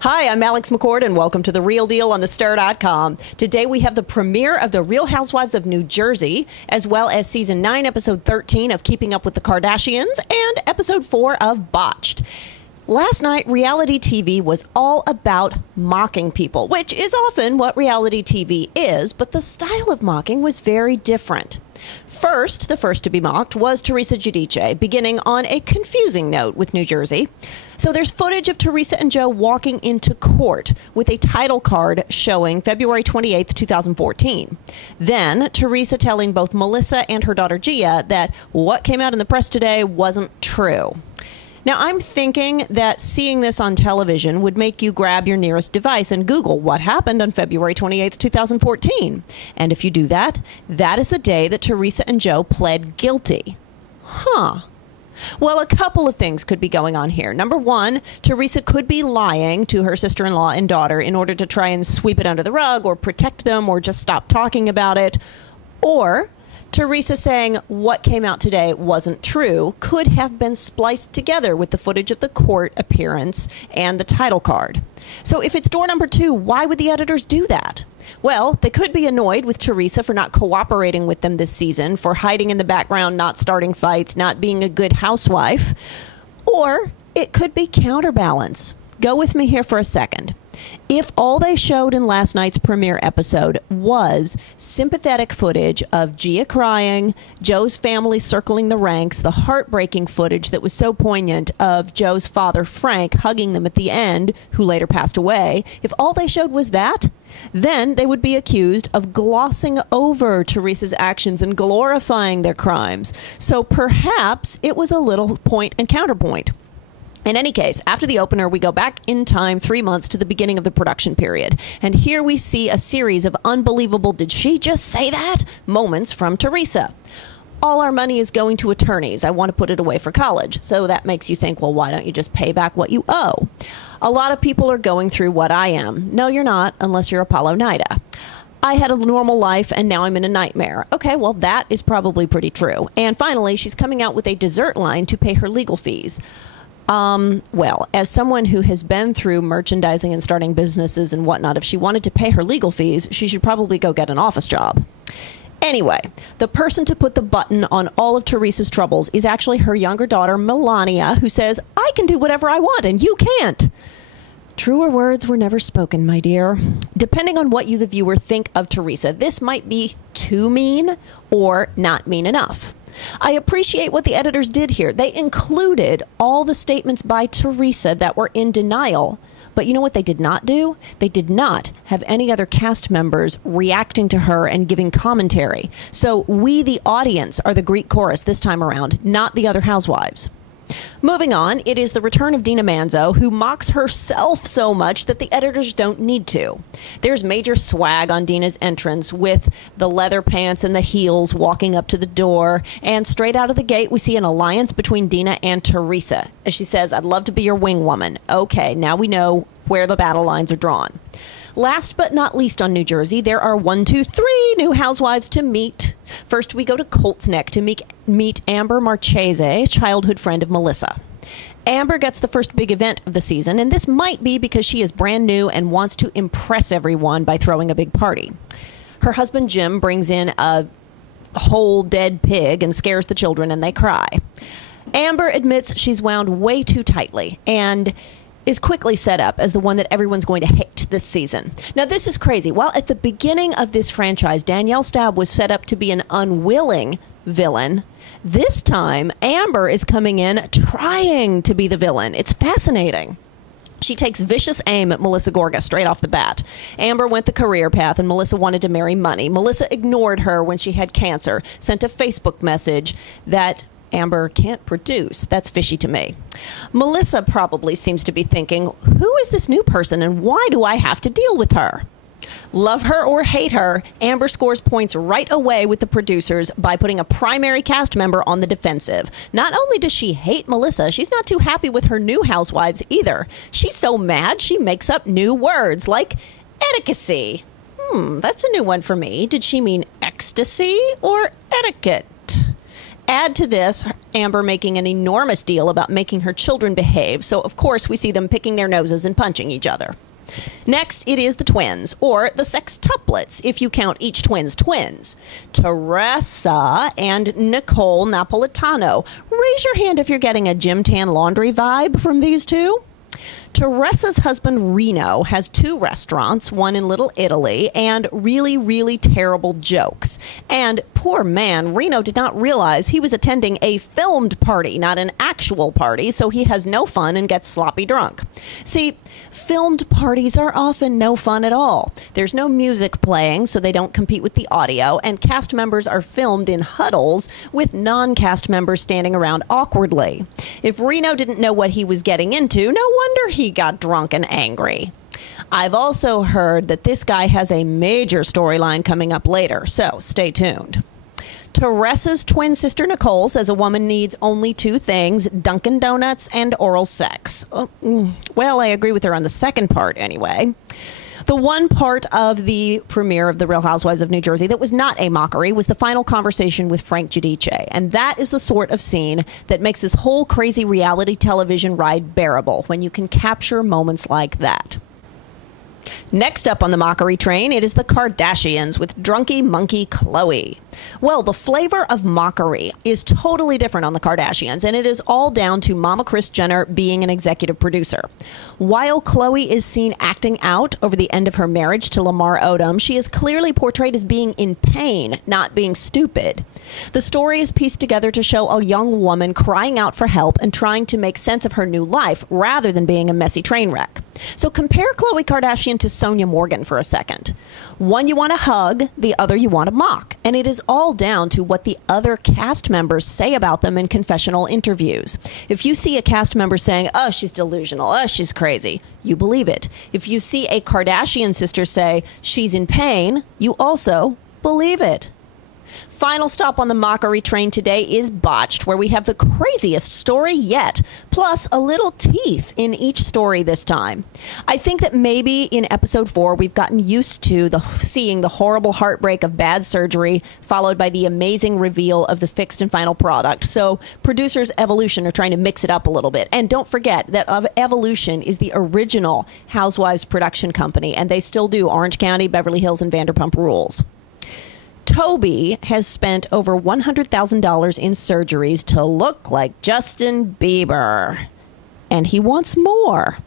Hi, I'm Alex McCord, and welcome to The Real Deal on thestir.com. Today we have the premiere of The Real Housewives of New Jersey, as well as Season 9, Episode 13 of Keeping Up with the Kardashians, and Episode 4 of Botched. Last night, reality TV was all about mocking people, which is often what reality TV is, but the style of mocking was very different. First, the first to be mocked was Teresa Giudice, beginning on a confusing note with New Jersey. So there's footage of Teresa and Joe walking into court with a title card showing February 28th, 2014. Then Teresa telling both Melissa and her daughter Gia that what came out in the press today wasn't true. Now, I'm thinking that seeing this on television would make you grab your nearest device and Google what happened on February 28th, 2014. And if you do that, that is the day that Teresa and Joe pled guilty. Well, a couple of things could be going on here. Number one, Teresa could be lying to her sister-in-law and daughter in order to try and sweep it under the rug or protect them or just stop talking about it. Or Teresa saying what came out today wasn't true could have been spliced together with the footage of the court appearance and the title card. So if it's door number two, why would the editors do that? Well, they could be annoyed with Teresa for not cooperating with them this season, for hiding in the background, not starting fights, not being a good housewife. Or it could be counterbalance. Go with me here for a second. If all they showed in last night's premiere episode was sympathetic footage of Gia crying, Joe's family circling the ranks, the heartbreaking footage that was so poignant of Joe's father, Frank, hugging them at the end, who later passed away, if all they showed was that, then they would be accused of glossing over Teresa's actions and glorifying their crimes. So perhaps it was a little point and counterpoint. In any case, after the opener, we go back in time 3 months to the beginning of the production period. And here we see a series of unbelievable, did she just say that? Moments from Teresa. All our money is going to attorneys. I want to put it away for college. So that makes you think, well, why don't you just pay back what you owe? A lot of people are going through what I am. No, you're not, unless you're Apollo Nida. I had a normal life and now I'm in a nightmare. Okay, well, that is probably pretty true. And finally, she's coming out with a dessert line to pay her legal fees. Well, as someone who has been through merchandising and starting businesses and whatnot, if she wanted to pay her legal fees, she should probably go get an office job. Anyway, the person to put the button on all of Teresa's troubles is actually her younger daughter, Melania, who says, I can do whatever I want and you can't. Truer words were never spoken, my dear. Depending on what you, the viewer, think of Teresa, this might be too mean or not mean enough. I appreciate what the editors did here. They included all the statements by Teresa that were in denial. But you know what they did not do? They did not have any other cast members reacting to her and giving commentary. So we, the audience, are the Greek chorus this time around, not the other housewives. Moving on, it is the return of Dina Manzo, who mocks herself so much that the editors don't need to. There's major swag on Dina's entrance with the leather pants and the heels walking up to the door. And straight out of the gate, we see an alliance between Dina and Teresa. As she says, I'd love to be your wing woman. Okay, now we know where the battle lines are drawn. Last but not least on New Jersey, there are 3 new housewives to meet. First, we go to Colts Neck to meet Amber Marchese, childhood friend of Melissa. Amber gets the first big event of the season, and this might be because she is brand new and wants to impress everyone by throwing a big party. Her husband, Jim, brings in a whole dead pig and scares the children, and they cry. Amber admits she's wound way too tightly and is quickly set up as the one that everyone's going to hate this season. Now, this is crazy. While at the beginning of this franchise, Danielle Staub was set up to be an unwilling villain, this time Amber is coming in trying to be the villain. It's fascinating. She takes vicious aim at Melissa Gorga straight off the bat. Amber went the career path and Melissa wanted to marry money. Melissa ignored her when she had cancer, sent a Facebook message that Amber can't produce. That's fishy to me. Melissa probably seems to be thinking, who is this new person and why do I have to deal with her? Love her or hate her, Amber scores points right away with the producers by putting a primary cast member on the defensive. Not only does she hate Melissa, she's not too happy with her new housewives either. She's so mad she makes up new words like etiquette. That's a new one for me. Did she mean ecstasy or etiquette? Add to this Amber making an enormous deal about making her children behave, so of course we see them picking their noses and punching each other. Next, it is the twins, or the sextuplets, if you count each twin's twins. Teresa and Nicole Napolitano. Raise your hand if you're getting a Gym Tan Laundry vibe from these two. Teresa's husband, Reno, has 2 restaurants, one in Little Italy, and really, really terrible jokes. And poor man, Reno did not realize he was attending a filmed party, not an actual party, so he has no fun and gets sloppy drunk. See, filmed parties are often no fun at all. There's no music playing, so they don't compete with the audio, and cast members are filmed in huddles with non-cast members standing around awkwardly. If Reno didn't know what he was getting into, no wonder he got drunk and angry. I've also heard that this guy has a major storyline coming up later, so stay tuned. Teresa's twin sister Nicole says a woman needs only 2 things, Dunkin' Donuts and oral sex. Well, I agree with her on the second part anyway. The one part of the premiere of The Real Housewives of New Jersey that was not a mockery was the final conversation with Frank Giudice. And that is the sort of scene that makes this whole crazy reality television ride bearable, when you can capture moments like that. Next up on the mockery train, it is the Kardashians with drunky monkey Khloe. Well, the flavor of mockery is totally different on the Kardashians, and it is all down to Mama Kris Jenner being an executive producer. While Khloe is seen acting out over the end of her marriage to Lamar Odom, she is clearly portrayed as being in pain, not being stupid. The story is pieced together to show a young woman crying out for help and trying to make sense of her new life rather than being a messy train wreck. So compare Khloe Kardashian to Sonia Morgan for a second. One you want to hug, the other you want to mock. And it is all down to what the other cast members say about them in confessional interviews. If you see a cast member saying, "Oh, she's delusional, oh, she's crazy," you believe it. If you see a Kardashian sister say, "She's in pain," you also believe it. Final stop on the mockery train today is Botched, where we have the craziest story yet, plus a little teeth in each story this time. I think that maybe in episode 4 we've gotten used to seeing the horrible heartbreak of bad surgery, followed by the amazing reveal of the fixed and final product. So producers Evolution are trying to mix it up a little bit. And don't forget that Evolution is the original Housewives production company, and they still do Orange County, Beverly Hills, and Vanderpump Rules. Toby has spent over $100,000 in surgeries to look like Justin Bieber, and he wants more.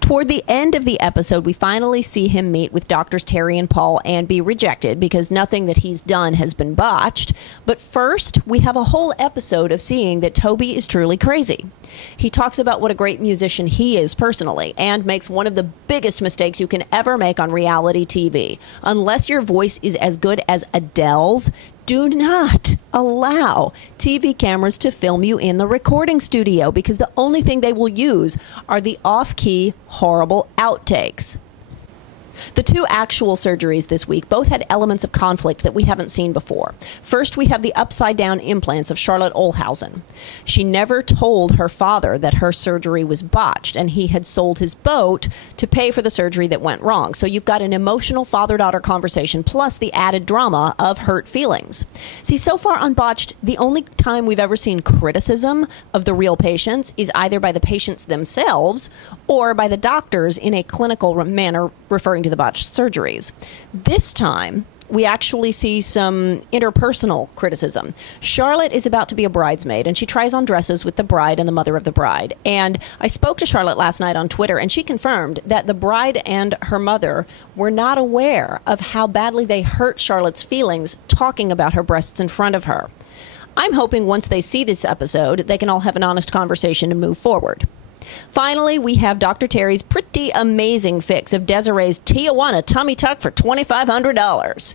Toward the end of the episode, we finally see him meet with Doctors Terry and Paul and be rejected because nothing that he's done has been botched. But first, we have a whole episode of seeing that Toby is truly crazy. He talks about what a great musician he is personally and makes one of the biggest mistakes you can ever make on reality TV. Unless your voice is as good as Adele's, do not allow TV cameras to film you in the recording studio, because the only thing they will use are the off-key, horrible outtakes. The 2 actual surgeries this week both had elements of conflict that we haven't seen before. First, we have the upside-down implants of Charlotte Olhausen. She never told her father that her surgery was botched, and he had sold his boat to pay for the surgery that went wrong. So you've got an emotional father-daughter conversation, plus the added drama of hurt feelings. See, so far on Botched, the only time we've ever seen criticism of the real patients is either by the patients themselves or by the doctors in a clinical manner referring to the botched surgeries. This time, we actually see some interpersonal criticism. Charlotte is about to be a bridesmaid, and she tries on dresses with the bride and the mother of the bride. And I spoke to Charlotte last night on Twitter, and she confirmed that the bride and her mother were not aware of how badly they hurt Charlotte's feelings talking about her breasts in front of her. I'm hoping once they see this episode, they can all have an honest conversation and move forward. Finally, we have Dr. Terry's pretty amazing fix of Desiree's Tijuana tummy tuck for $2,500.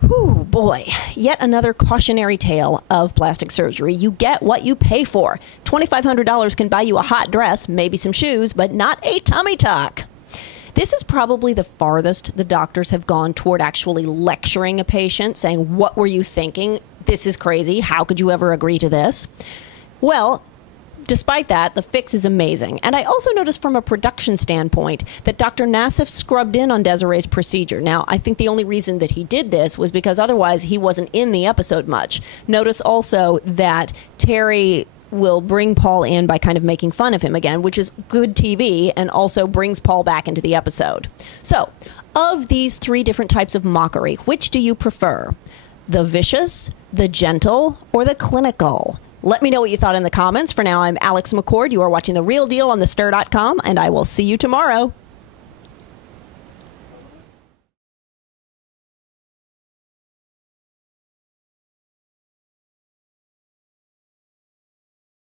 Whew, boy. Yet another cautionary tale of plastic surgery. You get what you pay for. $2,500 can buy you a hot dress, maybe some shoes, but not a tummy tuck. This is probably the farthest the doctors have gone toward actually lecturing a patient, saying, "What were you thinking? This is crazy. How could you ever agree to this?" Well, despite that, the fix is amazing. And I also noticed from a production standpoint that Dr. Nassif scrubbed in on Desiree's procedure. Now, I think the only reason that he did this was because otherwise he wasn't in the episode much. Notice also that Terry will bring Paul in by kind of making fun of him again, which is good TV and also brings Paul back into the episode. So, of these 3 different types of mockery, which do you prefer? The vicious, the gentle, or the clinical? Let me know what you thought in the comments. For now, I'm Alex McCord. You are watching The Real Deal on thestir.com, and I will see you tomorrow.